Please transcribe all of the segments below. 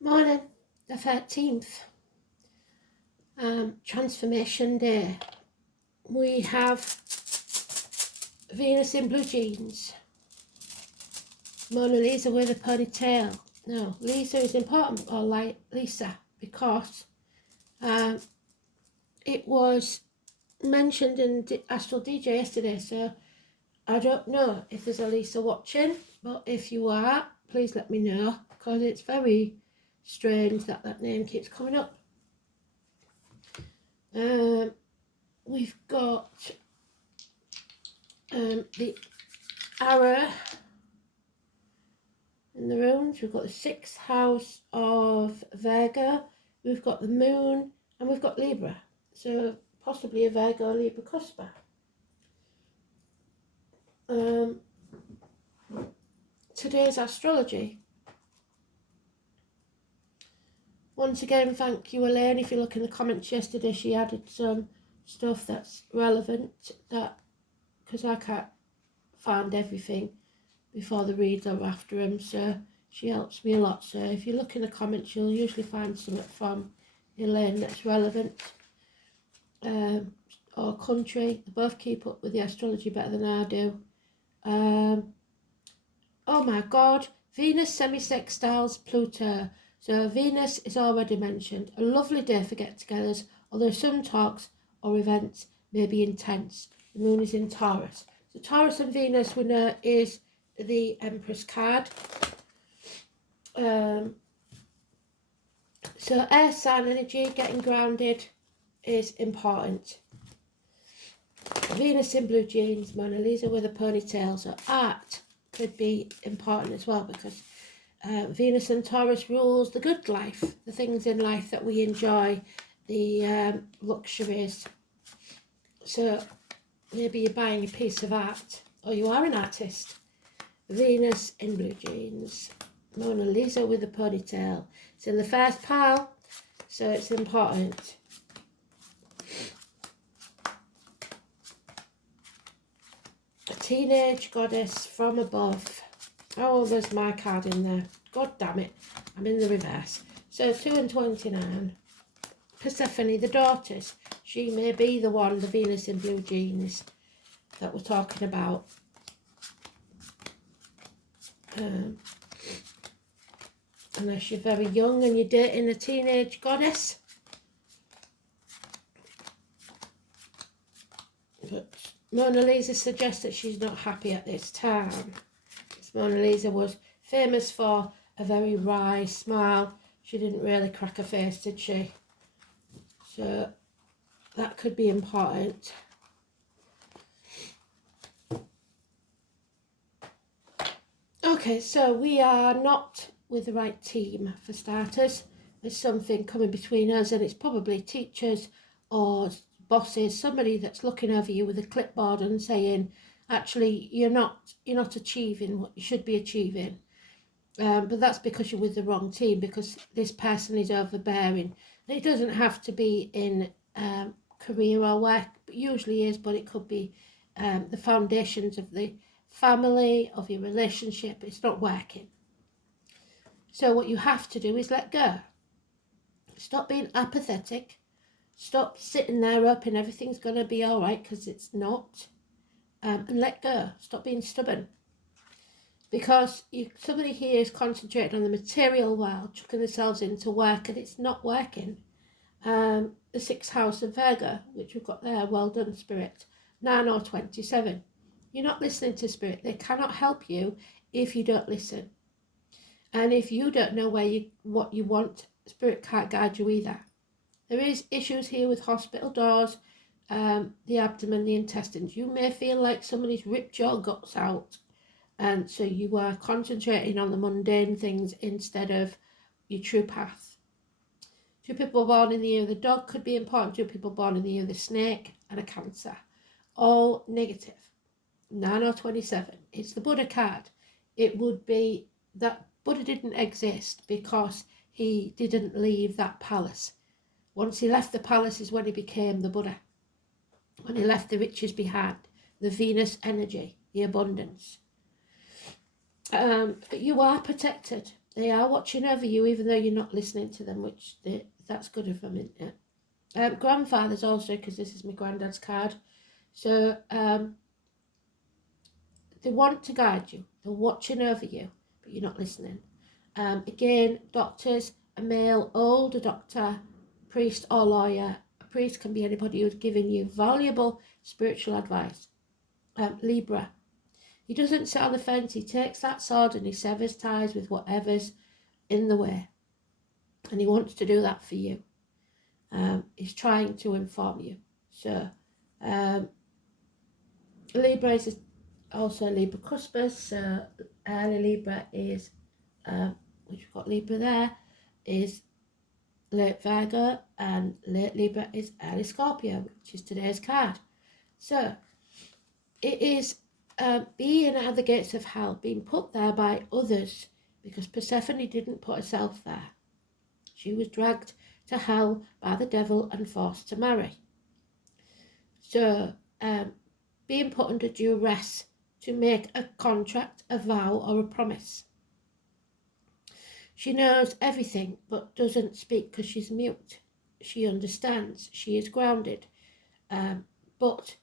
Morning, the 13th, Transformation Day. We have Venus in blue jeans, Mona Lisa with a ponytail. No, Lisa is important, or like Lisa, because it was mentioned in Astral DJ yesterday, so I don't know if there's a Lisa watching, but if you are, please let me know, because it's very strange that that name keeps coming up. We've got the arrow in the runes. We've got the 6th house of Virgo, we've got the moon, and we've got Libra, so possibly a Virgo Libra cusper. Today's astrology. Once again, thank you, Elaine. If you look in the comments yesterday, she added some stuff that's relevant, that because I can't find everything before the reads or after them, so she helps me a lot. So if you look in the comments, you'll usually find something from Elaine that's relevant. Or country. They both keep up with the astrology better than I do. Oh my God, Venus semi-sextiles Pluto. So Venus is already mentioned. A lovely day for get-togethers, although some talks or events may be intense. The moon is in Taurus. So Taurus and Venus, we know, is the Empress card. So air sign energy, getting grounded, is important. Venus in blue jeans, Mona Lisa with a ponytail. So art could be important as well, because Venus and Taurus rules the good life, the things in life that we enjoy, the luxuries. So maybe you're buying a piece of art, or you are an artist. Venus in blue jeans, Mona Lisa with a ponytail. It's in the first pile, so it's important. A teenage goddess from above. Oh, there's my card in there. God damn it, I'm in the reverse. So 2 and 29. Persephone, the daughters. She may be the one, the Venus in blue jeans, that we're talking about. Unless you're very young and you're dating a teenage goddess. But Mona Lisa suggests that she's not happy at this time. Mona Lisa was famous for a very wry smile. She didn't really crack her face, did she? So that could be important. Okay, so we are not with the right team for starters. There's something coming between us, and it's probably teachers or bosses, somebody that's looking over you with a clipboard and saying, actually, you're not achieving what you should be achieving. But that's because you're with the wrong team, because this person is overbearing. And it doesn't have to be in career or work, it usually is, but it could be the foundations of the family, of your relationship. It's not working. So what you have to do is let go. Stop being apathetic. Stop sitting there hoping everything's going to be all right, because it's not. And let go. Stop being stubborn. Because somebody here is concentrating on the material world, chucking themselves into work, and it's not working. The 6th house of Virgo, which we've got there, well done, Spirit, 9 or 27. You're not listening to Spirit. They cannot help you if you don't listen. And if you don't know what you want, Spirit can't guide you either. There is issues here with hospital doors, the abdomen, the intestines. You may feel like somebody's ripped your guts out, and so you are concentrating on the mundane things instead of your true path. 2 people born in the year of the dog could be important. 2 people born in the year of the snake, and a Cancer. All negative. 9 or 27. It's the Buddha card. It would be that Buddha didn't exist because he didn't leave that palace. Once he left the palace is when he became the Buddha. When he left the riches behind, the Venus energy, the abundance. But you are protected. They are watching over you, even though you're not listening to them, that's good of them, isn't it? Grandfathers also, because this is my granddad's card. So they want to guide you. They're watching over you, but you're not listening. Again, doctors, a male, older doctor, priest or lawyer. A priest can be anybody who's giving you valuable spiritual advice. Libra. He doesn't sit on the fence. He takes that sword and he severs ties with whatever's in the way. And he wants to do that for you. He's trying to inform you. So, Libra is also Libra Cuspers. So, early Libra is, which we've got Libra there, is late Virgo, and late Libra is early Scorpio, which is today's card. So, it is being at the gates of hell, being put there by others, because Persephone didn't put herself there. She was dragged to hell by the devil and forced to marry. So, being put under duress to make a contract, a vow, or a promise. She knows everything but doesn't speak because she's mute. She understands. She is grounded. But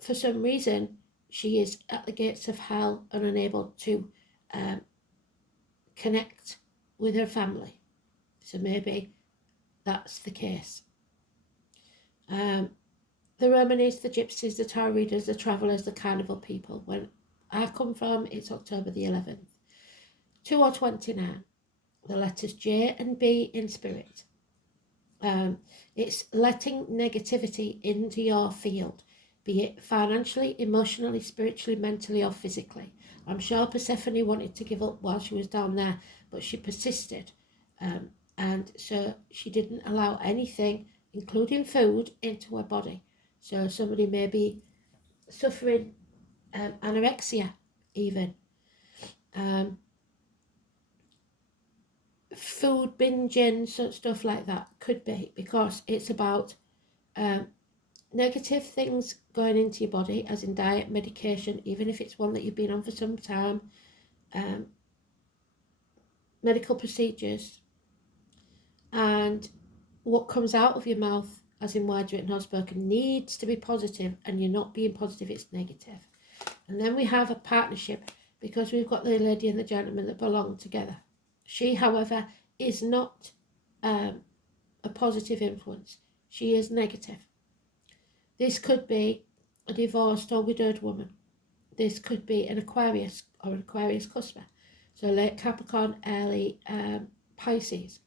for some reason, she is at the gates of hell and unable to connect with her family. So maybe that's the case. The Romanis, the Gypsies, the Tarot readers, the Travellers, the Carnival people. When I come from, it's October the 11th. 2 or 29. The letters J and B in spirit. It's letting negativity into your field, be it financially, emotionally, spiritually, mentally, or physically. I'm sure Persephone wanted to give up while she was down there, but she persisted. And so she didn't allow anything, including food, into her body. So somebody may be suffering anorexia even. Food binging, stuff like that could be, because it's about negative things going into your body, as in diet, medication, even if it's one that you've been on for some time, medical procedures, and what comes out of your mouth, as in wide written or spoken, needs to be positive, and you're not being positive, it's negative. And then we have a partnership, because we've got the lady and the gentleman that belong together. She, however, is not a positive influence. She is negative. This could be a divorced or widowed woman. This could be an Aquarius or an Aquarius cusper. So late Capricorn, early Pisces.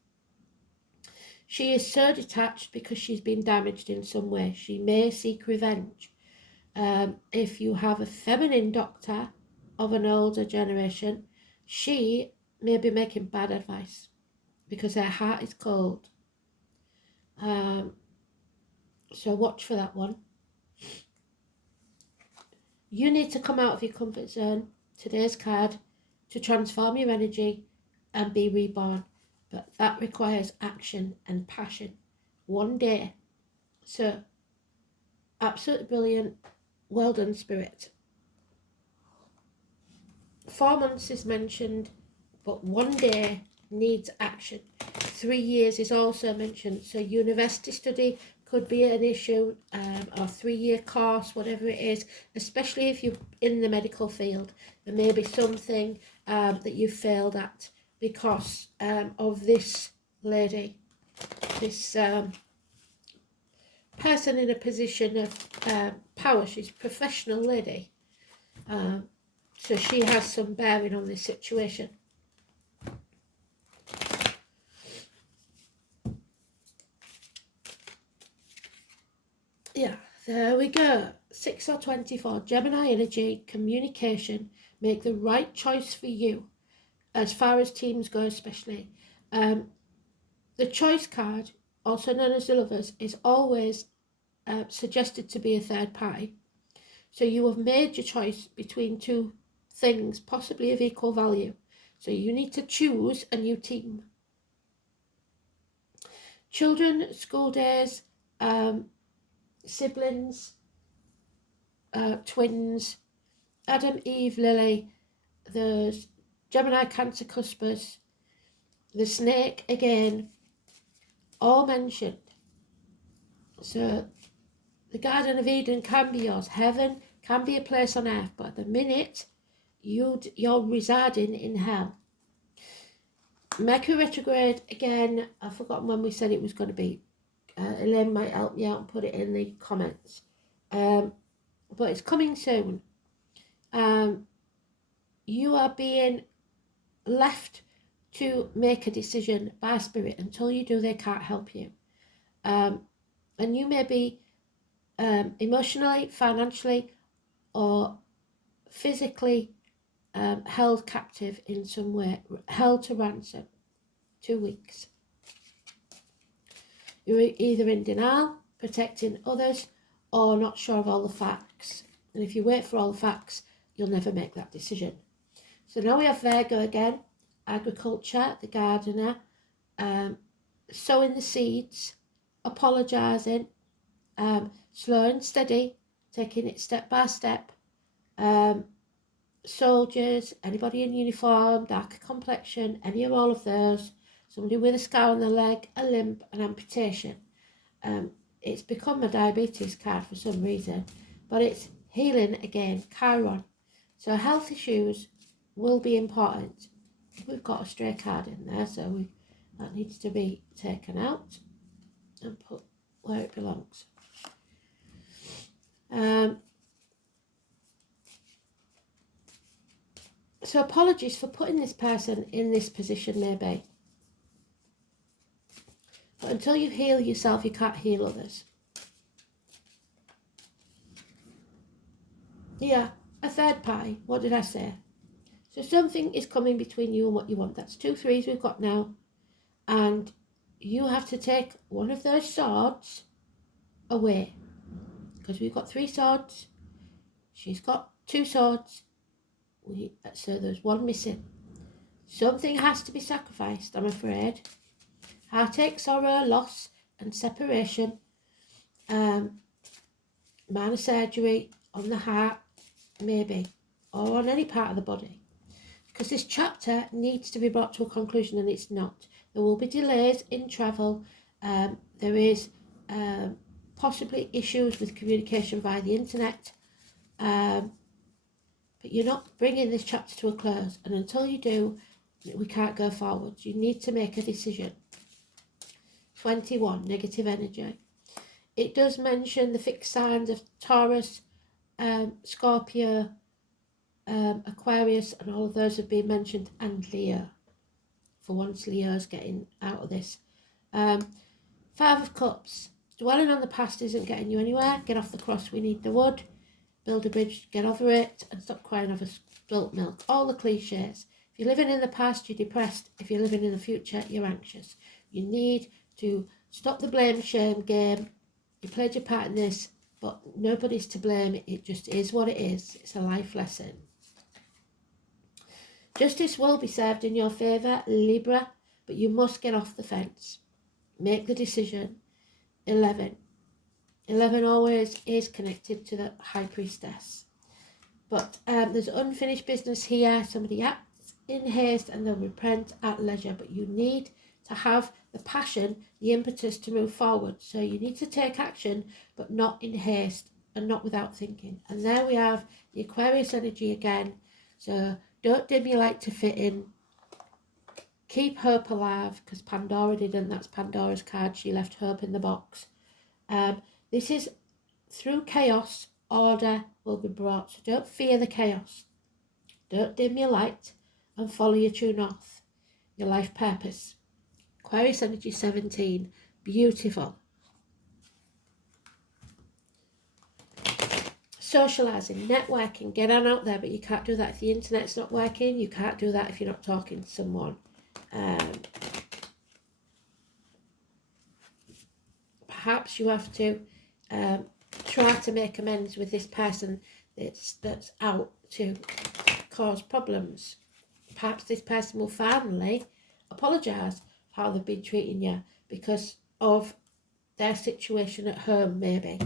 She is so detached because she's been damaged in some way. She may seek revenge. If you have a feminine doctor of an older generation, she may be making bad advice because her heart is cold. So watch for that one. You need to come out of your comfort zone, today's card, to transform your energy and be reborn. But that requires action and passion. One day. So, absolutely brilliant. Well done, Spirit. 4 months is mentioned, but one day needs action. 3 years is also mentioned. So, university study could be an issue, or 3-year course, whatever it is, especially if you're in the medical field. There may be something that you failed at because of this lady, this person in a position of power. She's a professional lady, so she has some bearing on this situation. Yeah, there we go. 6 or 24, Gemini energy, communication, make the right choice for you, as far as teams go especially. The choice card, also known as the Lovers, is always suggested to be a third party. So you have made your choice between two things, possibly of equal value. So you need to choose a new team. Children, school days, siblings, twins, Adam, Eve, Lily, there's Gemini, Cancer, Cuspers, the snake again, all mentioned. So the Garden of Eden can be yours. Heaven can be a place on earth, but at the minute you're residing in hell. Mercury retrograde, again, I've forgotten when we said it was going to be. Elaine might help me out and put it in the comments. But it's coming soon. You are being left to make a decision by spirit. Until you do, they can't help you. And you may be emotionally, financially, or physically held captive in some way, held to ransom. 2 weeks. You're either in denial, protecting others, or not sure of all the facts. And if you wait for all the facts, you'll never make that decision. So now we have Virgo again, agriculture, the gardener, sowing the seeds, apologising, slow and steady, taking it step by step. Soldiers, anybody in uniform, darker complexion, any or all of those, somebody with a scar on their leg, a limp, an amputation. It's become a diabetes card for some reason, but it's healing again, Chiron. So health issues will be important. We've got a stray card in there, so that needs to be taken out and put where it belongs. So apologies for putting this person in this position, maybe. But until you heal yourself, you can't heal others. Yeah, a third party. What did I say? So something is coming between you and what you want. That's 2 threes we've got now. And you have to take one of those swords away. Because we've got 3 swords. She's got 2 swords. So there's one missing. Something has to be sacrificed, I'm afraid. Heartache, sorrow, loss and separation. Minor surgery on the heart, maybe. Or on any part of the body. Because this chapter needs to be brought to a conclusion, and it's not. There will be delays in travel. There is possibly issues with communication via the internet. But you're not bringing this chapter to a close. And until you do, we can't go forward. You need to make a decision. 21, negative energy. It does mention the fixed signs of Taurus, Scorpio, Aquarius, and all of those have been mentioned, and Leo. For once, Leo's getting out of this. 5 of Cups. Dwelling on the past isn't getting you anywhere. Get off the cross, we need the wood. Build a bridge, get over it, and stop crying over spilt milk. All the cliches. If you're living in the past, you're depressed. If you're living in the future, you're anxious. You need to stop the blame shame game. You played your part in this, but nobody's to blame. It just is what it is. It's a life lesson. Justice will be served in your favour, Libra, but you must get off the fence. Make the decision. 11. 11 always is connected to the High Priestess. But there's unfinished business here. Somebody acts in haste and they'll repent at leisure. But you need to have the passion, the impetus to move forward. So you need to take action, but not in haste and not without thinking. And there we have the Aquarius energy again. So don't dim your light to fit in. Keep hope alive, because Pandora didn't. That's Pandora's card. She left hope in the box. This is through chaos, order will be brought. So don't fear the chaos. Don't dim your light and follow your true north, your life purpose. Aquarius energy 17. Beautiful. Socialising, networking, get on out there, but you can't do that if the internet's not working. You can't do that if you're not talking to someone. Perhaps you have to try to make amends with this person that's out to cause problems. Perhaps this person will finally apologise for how they've been treating you because of their situation at home, maybe.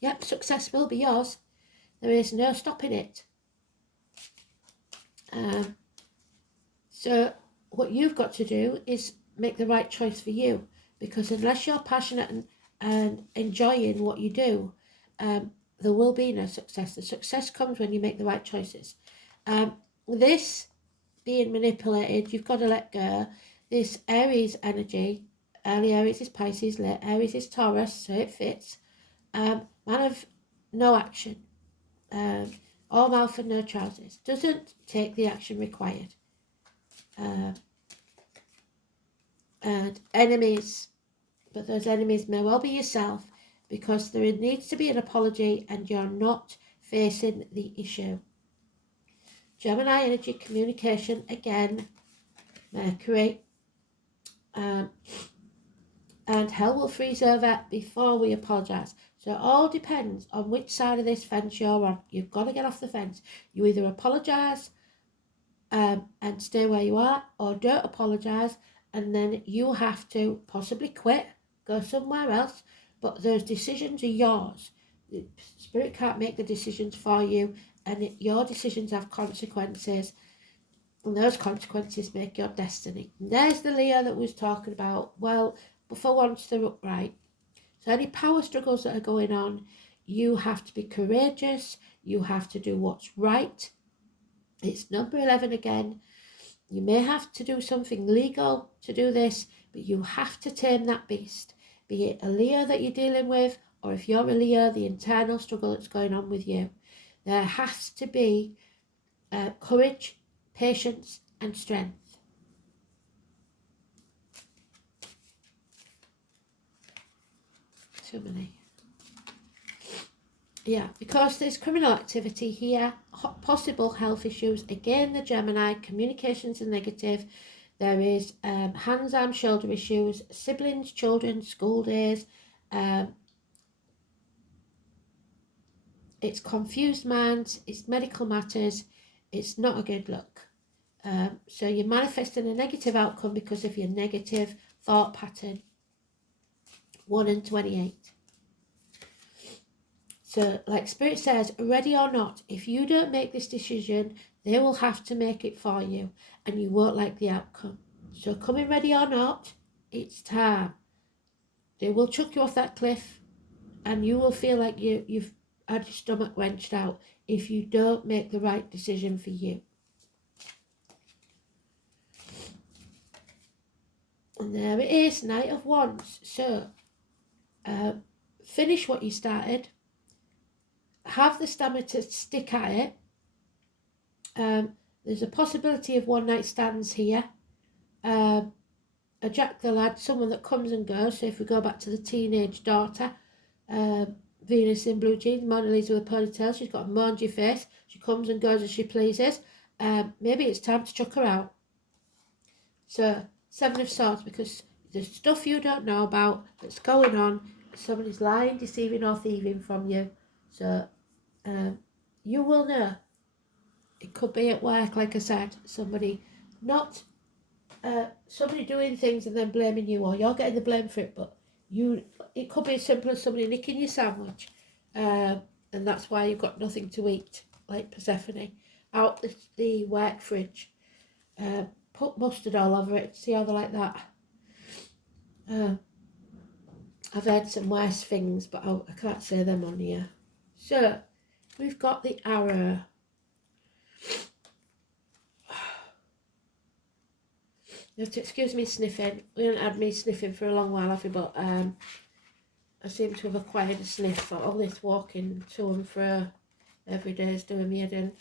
Yep, success will be yours. There is no stopping it. So what you've got to do is make the right choice for you, because unless you're passionate and enjoying what you do, there will be no success. The success comes when you make the right choices. This being manipulated, you've got to let go. This Aries energy, early Aries is Pisces, late Aries is Taurus, so it fits. Man of no action, all mouth and no trousers, doesn't take the action required. And enemies, but those enemies may well be yourself, because there needs to be an apology and you're not facing the issue. Gemini energy, communication, again, Mercury, and hell will freeze over before we apologise. So it all depends on which side of this fence you're on. You've got to get off the fence. You either apologise and stay where you are, or don't apologise, and then you have to possibly quit, go somewhere else, but those decisions are yours. Spirit can't make the decisions for you, and your decisions have consequences, and those consequences make your destiny. And there's the Leo that we was talking about. Well, but for once they're upright. So any power struggles that are going on, you have to be courageous, you have to do what's right. It's number 11 again. You may have to do something legal to do this, but you have to tame that beast. Be it a Leo that you're dealing with, or if you're a Leo, the internal struggle that's going on with you. There has to be courage, patience, and strength. Too many. Yeah, because there's criminal activity here, possible health issues. Again, the Gemini, communications are negative. There is hands, arm, shoulder issues, siblings, children, school days. It's confused minds, it's medical matters. It's not a good look. So you're manifesting a negative outcome because of your negative thought pattern. 1 and 28. So, like Spirit says, ready or not, if you don't make this decision, they will have to make it for you, and you won't like the outcome. So, coming ready or not, it's time. They will chuck you off that cliff, and you will feel like you've had your stomach wrenched out if you don't make the right decision for you. And there it is, Knight of Wands. So, finish what you started. Have the stamina to stick at it. There's a possibility of one night stands here. A Jack the Lad, someone that comes and goes. So if we go back to the teenage daughter, Venus in blue jeans, Mona Lisa with a ponytail, she's got a mangy face. She comes and goes as she pleases. Maybe it's time to chuck her out. So 7 of Swords, because there's stuff you don't know about that's going on. Somebody's lying, deceiving or thieving from you. So you will know. It could be at work, like I said, somebody doing things and then blaming you, or you're getting the blame for it, but it could be as simple as somebody nicking your sandwich, and that's why you've got nothing to eat, like Persephone, out the work fridge, put mustard all over it, see how they like that. I've heard some worse things, but I can't say them on here. So, we've got the Arrow. You have to excuse me sniffing. We haven't had me sniffing for a long while, have we? But I seem to have acquired a sniff. All this walking to and fro every day is doing me head in.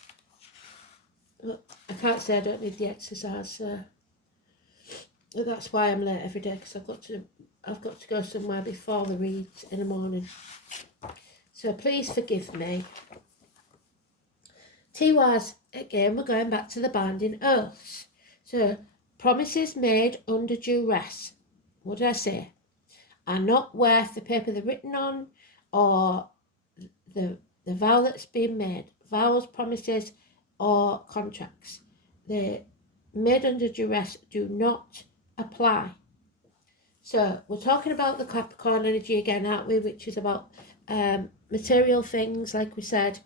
I can't say I don't need the exercise, so that's why I'm late every day, because I've got to go somewhere before the reads in the morning. So please forgive me. T-Waz, again, we're going back to the binding oaths. So, promises made under duress, what did I say, are not worth the paper they're written on or the vow that's been made. Vows, promises or contracts, they're made under duress, do not apply. So we're talking about the Capricorn energy again, aren't we, which is about material things, like we said.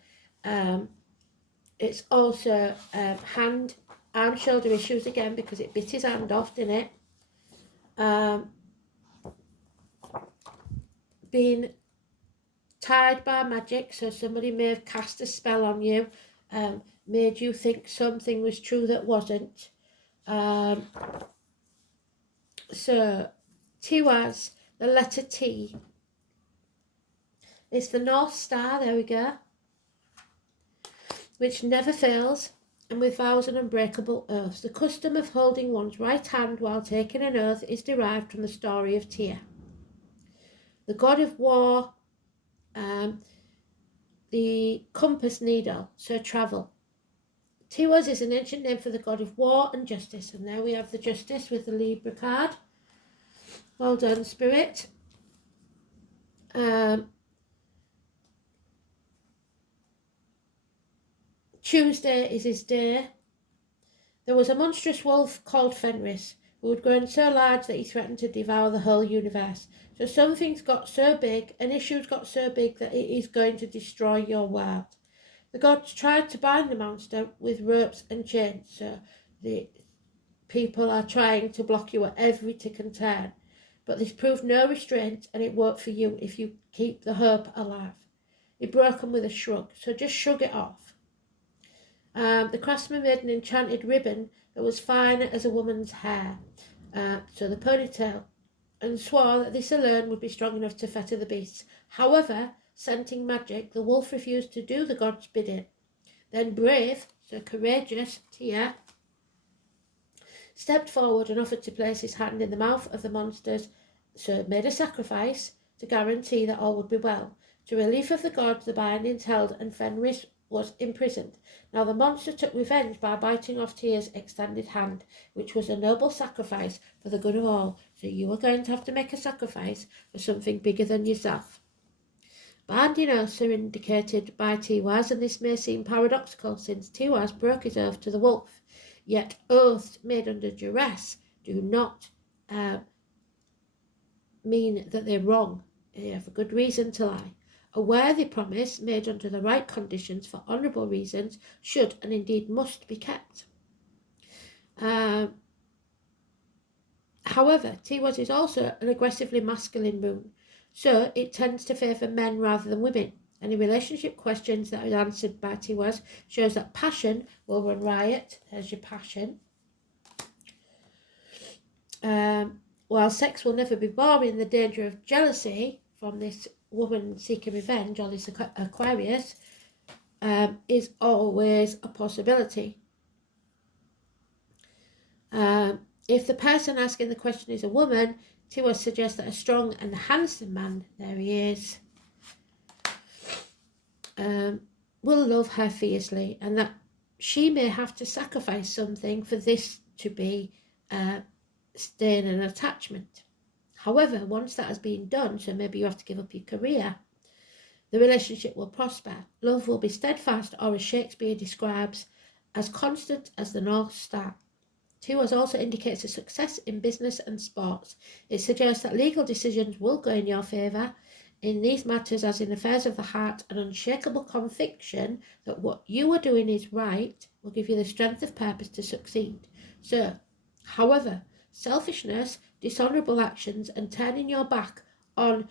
It's also hand, arm, shoulder issues again because it bit his hand off, didn't it? Being tied by magic, so somebody may have cast a spell on you, made you think something was true that wasn't. So Tiwaz, the letter T. It's the North Star, there we go, which never fails, and with vows and unbreakable oaths. The custom of holding one's right hand while taking an oath is derived from the story of Tyr, the god of war, the compass needle, so travel. Tiwaz is an ancient name for the god of war and justice, and there we have the justice with the Libra card. Well done, Spirit. Tuesday is his day. There was a monstrous wolf called Fenris, who had grown so large that he threatened to devour the whole universe. So some things got so big, and issues got so big that it is going to destroy your world. The gods tried to bind the monster with ropes and chains, so the people are trying to block you at every tick and turn. But this proved no restraint, and it worked for you if you keep the hope alive. It broke them with a shrug, so just shrug it off. The craftsman made an enchanted ribbon that was fine as a woman's hair, so the ponytail, and swore that this alone would be strong enough to fetter the beasts. However, scenting magic, the wolf refused to do the god's bidding. Then brave, so courageous, Tyr stepped forward and offered to place his hand in the mouth of the monsters, so made a sacrifice to guarantee that all would be well. To relief of the gods, the bindings held, and Fenris was imprisoned. Now the monster took revenge by biting off Tyr's extended hand, which was a noble sacrifice for the good of all. So you are going to have to make a sacrifice for something bigger than yourself. Binding oaths are indicated by Tiwaz, and this may seem paradoxical since Tiwaz broke his oath to the wolf. Yet oaths made under duress do not mean that they're wrong. They have a good reason to lie. A worthy promise made under the right conditions for honourable reasons should and indeed must be kept. However, Tiwaz is also an aggressively masculine moon, so it tends to favour men rather than women. Any relationship questions that are answered by Tiwaz shows that passion will run riot. There's your passion. While sex will never be boring, the danger of jealousy from this woman seeking revenge, or this Aquarius, is always a possibility. If the person asking the question is a woman, Tiwaz suggests that a strong and handsome man, there he is, will love her fiercely, and that she may have to sacrifice something for this to be staying an attachment. However, once that has been done, so maybe you have to give up your career, the relationship will prosper. Love will be steadfast, or as Shakespeare describes, as constant as the North Star. Tiwaz also indicates a success in business and sports. It suggests that legal decisions will go in your favour. In these matters, as in affairs of the heart, an unshakable conviction that what you are doing is right will give you the strength of purpose to succeed. So, however, selfishness, dishonourable actions, and turning your back on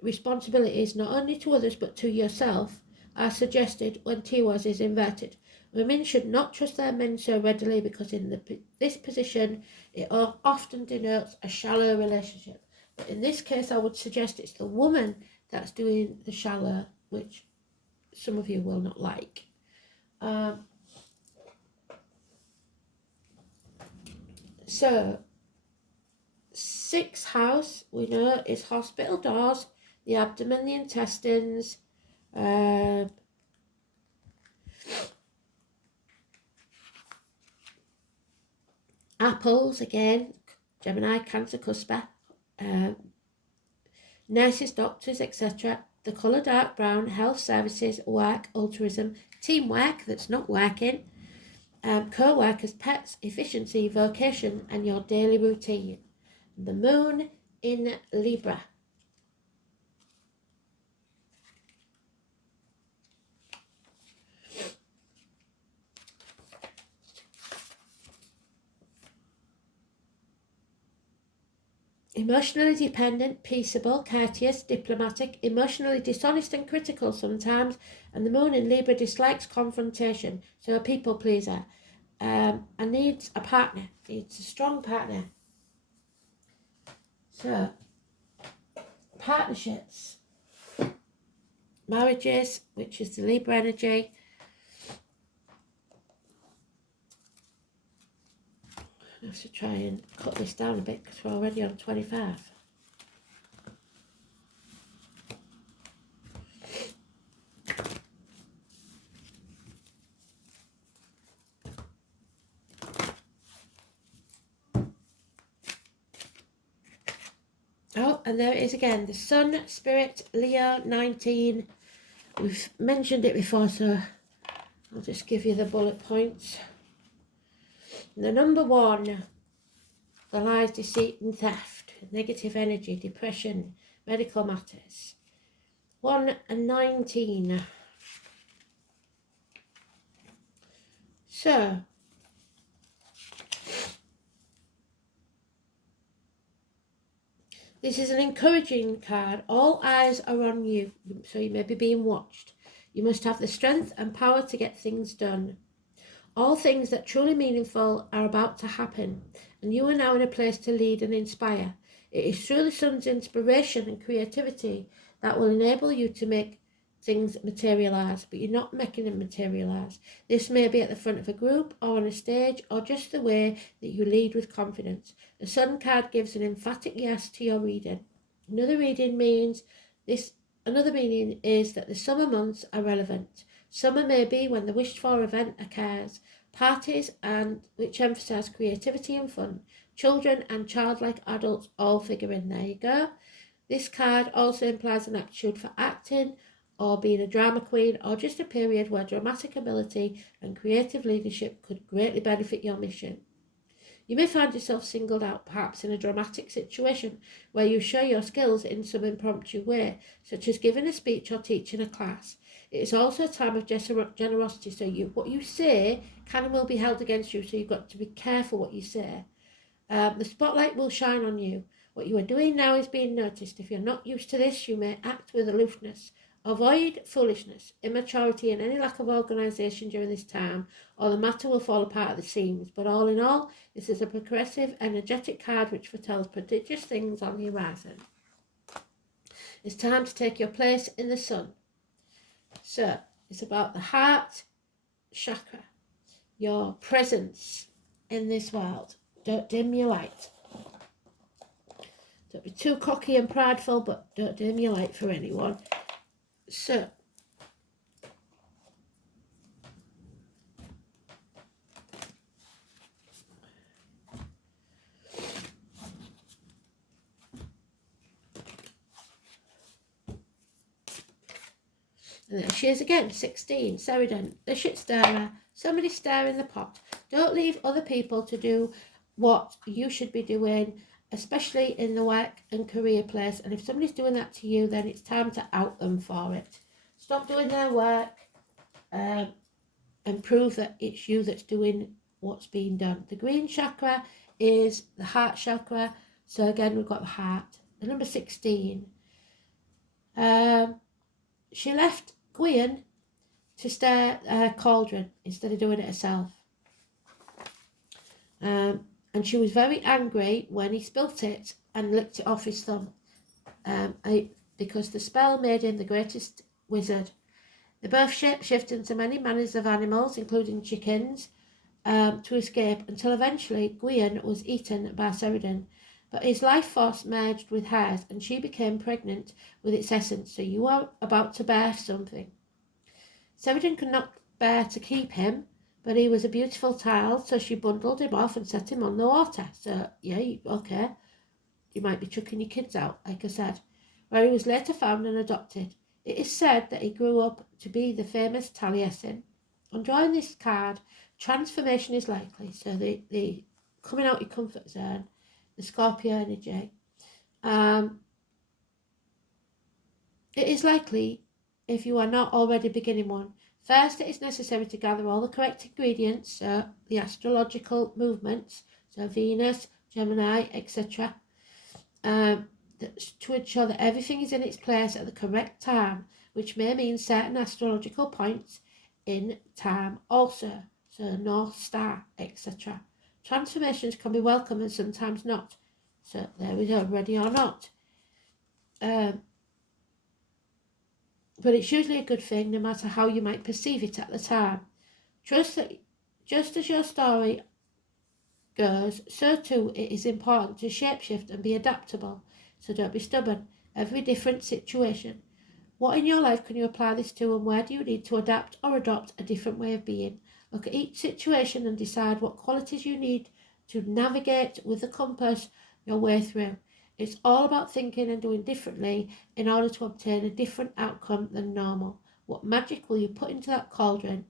responsibilities not only to others but to yourself are suggested when Tiwaz is inverted. Women should not trust their men so readily because in this position it often denotes a shallow relationship. But in this case, I would suggest it's the woman that's doing the shallow, which some of you will not like. So, 6th house, we know, is hospital doors, the abdomen, the intestines, apples, again, Gemini, Cancer, Cusper, nurses, doctors, etc. The colour dark brown, health services, work, altruism, teamwork that's not working, co-workers, pets, efficiency, vocation, and your daily routine. The moon in Libra. Emotionally dependent, peaceable, courteous, diplomatic, emotionally dishonest and critical sometimes, and the moon in Libra dislikes confrontation, so a people pleaser, and needs a partner, needs a strong partner. So, partnerships, marriages, which is the Libra energy. I have to try and cut this down a bit because we're already on 25. Oh, and there it is again, the Sun, Spirit, Leo, 19. We've mentioned it before, so I'll just give you the bullet points. The number 1, the lies, deceit and theft, negative energy, depression, medical matters. 1 and 19. So, this is an encouraging card. All eyes are on you, so you may be being watched. You must have the strength and power to get things done. All things that truly meaningful are about to happen, and you are now in a place to lead and inspire. It is through the sun's inspiration and creativity that will enable you to make things materialise, but you're not making them materialise. This may be at the front of a group or on a stage or just the way that you lead with confidence. The Sun card gives an emphatic yes to your reading. Another meaning is that the summer months are relevant. Summer may be when the wished for event occurs. Parties and which emphasise creativity and fun. Children and childlike adults all figure in. There you go. This card also implies an aptitude for acting or being a drama queen, or just a period where dramatic ability and creative leadership could greatly benefit your mission. You may find yourself singled out, perhaps in a dramatic situation where you show your skills in some impromptu way, such as giving a speech or teaching a class. It is also a time of generosity, so what you say can and will be held against you, so you've got to be careful what you say. The spotlight will shine on you. What you are doing now is being noticed. If you're not used to this, you may act with aloofness. Avoid foolishness, immaturity and any lack of organisation during this time, or the matter will fall apart at the seams. But all in all, this is a progressive, energetic card which foretells prodigious things on the horizon. It's time to take your place in the sun. So, it's about the heart chakra, your presence in this world. Don't dim your light. Don't be too cocky and prideful, but don't dim your light for anyone. So, and there she is again, 16, Sheridan, the shit stirrer. Somebody stir in the pot. Don't leave other people to do what you should be doing, especially in the work and career place. And if somebody's doing that to you, then it's time to out them for it. Stop doing their work and prove that it's you that's doing what's being done. The green chakra is the heart chakra. So again, we've got the heart. The number 16. She left Gwion to stir her cauldron instead of doing it herself. And she was very angry when he spilt it and licked it off his thumb. Because the spell made him the greatest wizard. They both shapeshift into many manners of animals, including chickens, to escape, until eventually Gwion was eaten by Sheridan. But his life force merged with hers, and she became pregnant with its essence. So you are about to birth something. Sheridan could not bear to keep him, but he was a beautiful child, so she bundled him off and set him on the water. So, yeah, okay, you might be chucking your kids out, like I said, where he was later found and adopted. It is said that he grew up to be the famous Taliesin. On drawing this card, transformation is likely. So the coming out your comfort zone, the Scorpio energy. It is likely if you are not already beginning one. First, it is necessary to gather all the correct ingredients, so the astrological movements, so Venus, Gemini, etc., to ensure that everything is in its place at the correct time, which may mean certain astrological points in time also, so North Star, etc. Transformations can be welcome and sometimes not. So there we go, ready or not. But it's usually a good thing, no matter how you might perceive it at the time. Trust that just as your story goes, so too it is important to shapeshift and be adaptable. So don't be stubborn. Every different situation. What in your life can you apply this to, and where do you need to adapt or adopt a different way of being? Look at each situation and decide what qualities you need to navigate with the compass your way through. It's all about thinking and doing differently in order to obtain a different outcome than normal. What magic will you put into that cauldron?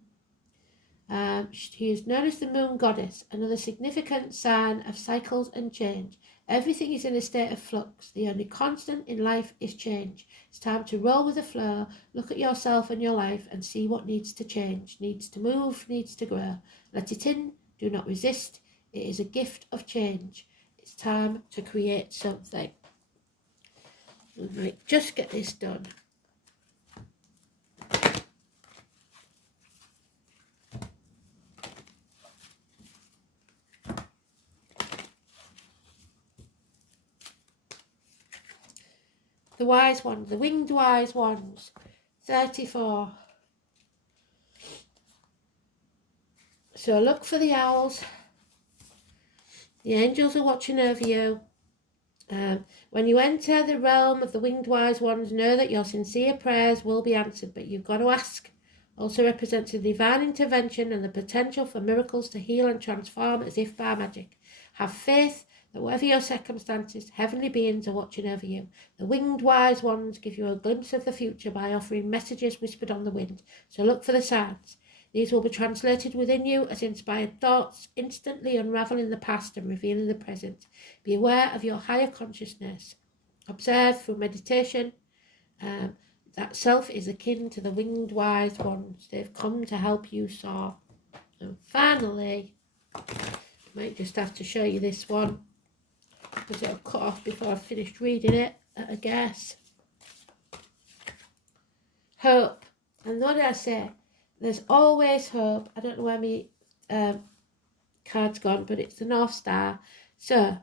She is known as the moon goddess, another significant sign of cycles and change. Everything is in a state of flux. The only constant in life is change. It's time to roll with the flow, look at yourself and your life and see what needs to change, needs to move, needs to grow. Let it in, do not resist. It is a gift of change. It's time to create something. Right, just get this done. The wise ones, the winged wise ones, 34. So look for the owls. The angels are watching over you. When you enter the realm of the winged wise ones, know that your sincere prayers will be answered, but you've got to ask. Also represents the divine intervention and the potential for miracles to heal and transform as if by magic. Have faith that whatever your circumstances, heavenly beings are watching over you. The winged wise ones give you a glimpse of the future by offering messages whispered on the wind. So look for the signs. These will be translated within you as inspired thoughts, instantly unraveling the past and revealing the present. Be aware of your higher consciousness. Observe through meditation. That self is akin to the winged wise ones. They've come to help you soar. And finally, I might just have to show you this one because it'll cut off before I've finished reading it, I guess. Hope. And what did I say? There's always hope. I don't know where my card's gone, but it's the North Star. So,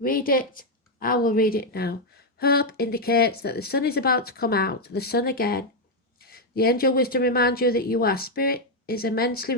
read it. I will read it now. Hope indicates that the sun is about to come out, the sun again. The angel wisdom reminds you that your spirit is immensely